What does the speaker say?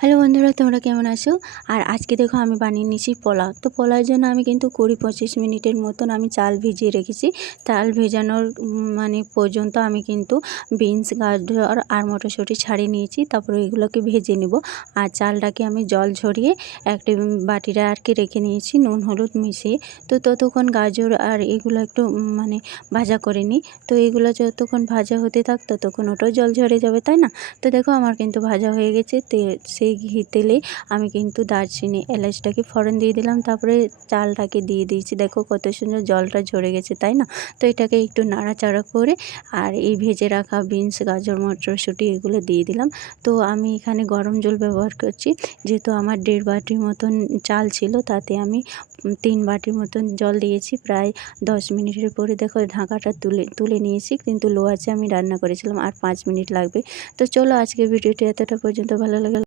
Hello বন্ধুরা, তোমরা কেমন আছো? আর আজকে দেখো আমি বানিয়ে নিয়েছি পোলাও। তো পোলাওর জন্য আমি কিন্তু 20-25 মিনিটের মতন আমি চাল ভিজিয়ে রেখেছি। চাল ভেজানোর পর্যন্ত আমি কিন্তু বিনস, গাজর আর মটরশুঁটি ছাড়িয়ে নিয়েছি। তারপরে এগুলোকে ভেজে নেব। আর চালটাকে আমি জল ঝরিয়ে একটা বাটিতে রেখে নিয়েছি নুন হলুদ মিশিয়ে। তো ততক্ষণ গাজর আর এগুলো একটু ভাজা করে নিই। তো এগুলো যতক্ষণ ভাজা হতে থাক ততক্ষণ ওটাও জল ঝরে যাবে, তাই না? তো দেখো আমার কিন্তু ভাজা হয়ে গেছে। সেই তেলে আমি কিন্তু দারচিনি এলাচটাকে ফোড়ন দিয়ে দিলাম। তারপরে চালটাকে দিয়ে দিয়েছি। দেখো কত সুন্দর জলটা ঝরে গেছে, তাই না? তো এটাকে একটু নাড়াচাড়া করে আর এই ভেজে রাখা বিনস, গাজর, মটরশুঁটি এগুলো দিয়ে দিলাম। তো আমি এখানে গরম জল ব্যবহার করছি, যেহেতু আমার 1.5 বাটির মতন চাল ছিল, তাতে আমি 3 বাটির মতন জল দিয়েছি। প্রায় 10 মিনিটের পরে দেখো ঢাকাটা তুলে নিয়েছি, কিন্তু লো আঁচে আমি রান্না করেছিলাম, আর 5 মিনিট লাগবে। তো চলো আজকের ভিডিওটি এতটা পর্যন্ত। ভালো লাগে